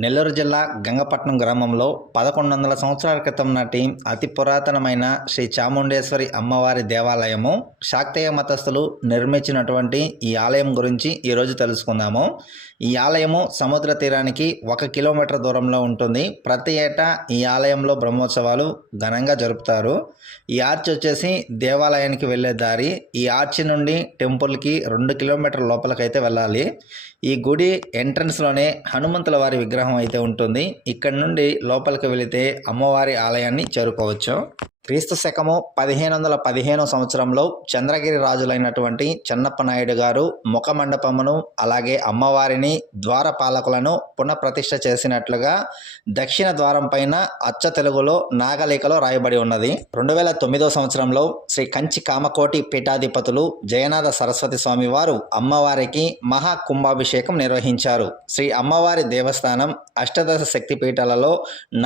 నెల్లూరు జిల్లా గంగపట్నం గ్రామంలో 1100 సంవత్సరాల క్రితం నాటి అతి పురాతనమైన శ్రీ చాముండేశ్వరి అమ్మవారి దేవాలయము శాక్తేయ మతస్థులు నిర్మించినటువంటి ఈ ఆలయం గురించి ఈరోజు తెలుసుకుందాము. ఈ ఆలయము సముద్ర తీరానికి 1 కిలోమీటర్ దూరంలో ఉంటుంది. ప్రతి ఏటా ఈ ఆలయంలో బ్రహ్మోత్సవాలు ఘనంగా జరుపుతారు. ఈ ఆర్చ్ వచ్చేసి దేవాలయానికి వెళ్ళే దారి. ఈ ఆర్చ్ నుండి టెంపుల్కి 2 కిలోమీటర్ల లోపలికైతే వెళ్ళాలి. ఈ గుడి ఎంట్రన్స్లోనే హనుమంతుల వారి విగ్రహం అయితే ఉంటుంది. ఇక్కడ నుండి లోపలికి వెళితే అమ్మవారి ఆలయాన్ని చేరుకోవచ్చు. క్రీస్తు శకము 1515 సంవత్సరంలో చంద్రగిరి రాజులైనటువంటి చెన్నప్ప నాయుడు గారు ముఖ మండపమును అలాగే అమ్మవారిని ద్వారపాలకులను పునఃప్రతిష్ఠ చేసినట్లుగా దక్షిణ ద్వారం పైన అచ్చ తెలుగులో నాగలేఖలో రాయబడి ఉన్నది. 2009 సంవత్సరంలో శ్రీ కంచి కామకోటి పీఠాధిపతులు జయనాథ సరస్వతి స్వామి వారు అమ్మవారికి మహా కుంభాభిషేకం నిర్వహించారు. శ్రీ అమ్మవారి దేవస్థానం అష్టదశ శక్తి పీఠాలలో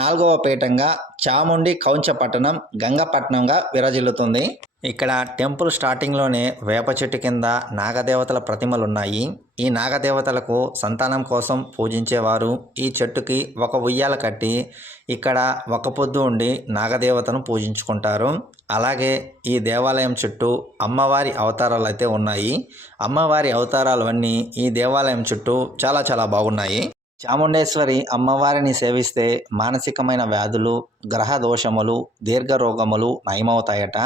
4వ పీఠంగా చాముండి కౌంచపట్టణం గంగపట్నంగా విరాజిల్లుతుంది. ఇక్కడ టెంపుల్ స్టార్టింగ్లోనే వేప చెట్టు కింద నాగదేవతల ప్రతిమలు ఉన్నాయి. ఈ నాగదేవతలకు సంతానం కోసం పూజించేవారు ఈ చెట్టుకి ఒక ఉయ్యాల కట్టి ఇక్కడ ఒక పొద్దు ఉండి నాగదేవతను పూజించుకుంటారు. అలాగే ఈ దేవాలయం చుట్టూ అమ్మవారి అవతారాలు అయితే ఉన్నాయి. అమ్మవారి అవతారాలు అన్నీ ఈ దేవాలయం చుట్టూ చాలా బాగున్నాయి. చాముండేశ్వరి అమ్మవారిని సేవిస్తే మానసికమైన వ్యాధులు, గ్రహ దోషములు, దీర్ఘరోగములు నయమవుతాయట.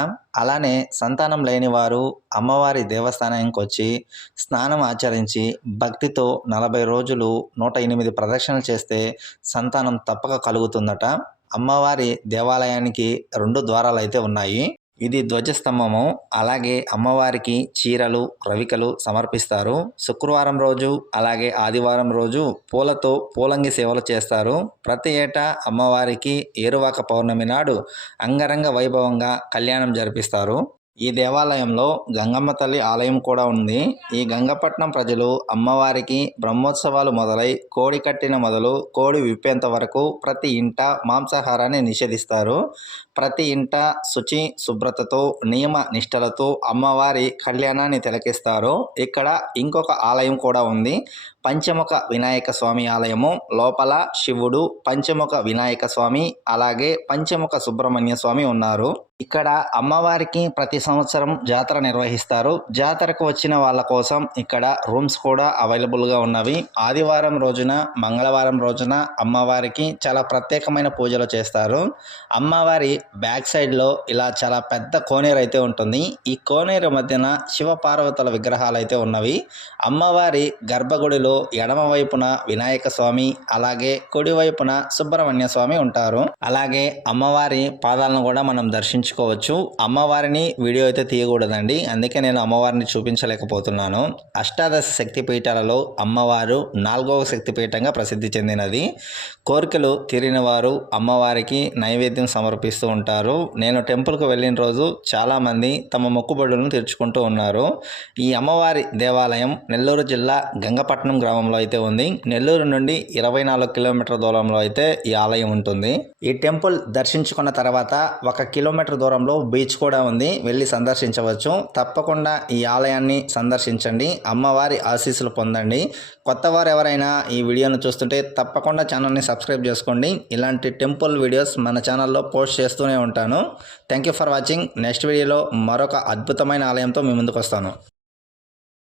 అలానే సంతానం లేని వారు అమ్మవారి దేవస్థానానికి వచ్చి స్నానం ఆచరించి భక్తితో 40 రోజులు 108 ప్రదక్షిణలు చేస్తే సంతానం తప్పక కలుగుతుందట. అమ్మవారి దేవాలయానికి 2 ద్వారాలు అయితే ఉన్నాయి. ఇది ధ్వజస్తంభము. అలాగే అమ్మవారికి చీరలు, రవికలు సమర్పిస్తారు. శుక్రవారం రోజు అలాగే ఆదివారం రోజు పూలతో పూలంగి సేవలు చేస్తారు. ప్రతి ఏటా అమ్మవారికి ఏరువాక పౌర్ణమి నాడు అంగరంగ వైభవంగా కళ్యాణం జరిపిస్తారు. ఈ దేవాలయంలో గంగమ్మ తల్లి ఆలయం కూడా ఉంది. ఈ గంగపట్నం ప్రజలు అమ్మవారికి బ్రహ్మోత్సవాలు మొదలై కోడి కట్టిన మొదలు కోడి విప్పేంత వరకు ప్రతి ఇంట మాంసాహారాన్ని నిషేధిస్తారు. ప్రతి ఇంట శుచి శుభ్రతతో నియమ నిష్టలతో అమ్మవారి కళ్యాణాన్ని తిలకిస్తారు. ఇక్కడ ఇంకొక ఆలయం కూడా ఉంది. పంచముఖ వినాయక స్వామి ఆలయము. లోపల శివుడు, పంచముఖ వినాయక స్వామి అలాగే పంచముఖ సుబ్రహ్మణ్య స్వామి ఉన్నారు. ఇక్కడ అమ్మవారికి ప్రతి సంవత్సరం జాతర నిర్వహిస్తారు. జాతరకు వచ్చిన వాళ్ళ కోసం ఇక్కడ రూమ్స్ కూడా అవైలబుల్గా ఉన్నవి. ఆదివారం రోజున, మంగళవారం రోజున అమ్మవారికి చాలా ప్రత్యేకమైన పూజలు చేస్తారు. అమ్మవారి బ్యాక్ సైడ్లో ఇలా చాలా పెద్ద కోనేరు అయితే ఉంటుంది. ఈ కోనేరు మధ్యన శివపార్వతుల విగ్రహాలు అయితే ఉన్నవి. అమ్మవారి గర్భగుడిలో ఎడమ వైపున వినాయక స్వామి అలాగే కుడి వైపున సుబ్రహ్మణ్య స్వామి ఉంటారు. అలాగే అమ్మవారి పాదాలను కూడా మనం దర్శించుకోవచ్చు. అమ్మవారిని వీడియో అయితే తీయకూడదండి, అందుకే నేను అమ్మవారిని చూపించలేకపోతున్నాను. అష్టాదశ శక్తి పీఠాలలో అమ్మవారు 4వ శక్తి పీఠంగా ప్రసిద్ధి చెందినది. కోరికలు తీరిన వారు అమ్మవారికి నైవేద్యం సమర్పిస్తూ ఉంటారు. నేను టెంపుల్కు వెళ్ళిన రోజు చాలామంది తమ మొక్కుబడులను తీర్చుకుంటూ ఉన్నారు. ఈ అమ్మవారి దేవాలయం నెల్లూరు జిల్లా గంగపట్నం గ్రామంలో అయితే ఉంది. నెల్లూరు నుండి 24 కిలోమీటర్ల దూరంలో అయితే ఈ ఆలయం ఉంటుంది. ఈ టెంపుల్ దర్శించుకున్న తర్వాత 1 కిలోమీటర్ దూరంలో బీచ్ కూడా ఉంది. వెళ్ళి సందర్శించవచ్చు. తప్పకుండా ఈ ఆలయాన్ని సందర్శించండి, అమ్మవారి ఆశీస్సులు పొందండి. కొత్త వారు ఎవరైనా ఈ వీడియోను చూస్తుంటే తప్పకుండా ఛానల్ని సబ్స్క్రైబ్ చేసుకోండి. ఇలాంటి టెంపుల్ వీడియోస్ మన ఛానల్లో పోస్ట్ చేస్తూనే ఉంటాను. Thank you for watching. Next వీడియోలో మరొక అద్భుతమైన ఆలయంతో మీ ముందుకు వస్తాను.